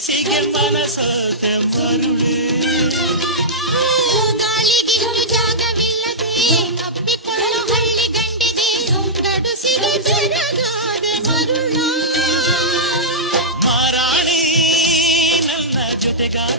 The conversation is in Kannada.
ಮನಸ್ಸಿಗೆ ಮನಸೋತೆ ಮರುಳೇ ಗಾಳಿಗಿನ್ನು ಜಾಗವಿಲ್ಲದೆ ಅಪ್ಪಿಕೊಳ್ಳೋ ಹಳ್ಳಿ ಗಂಡಿಗೆ ಗಡುಸಿಗೆ ಜರಗಾದೆ ಮರುಳ ಮಾರಾಣಿ ನನ್ನ ಜೊತೆಗಾರ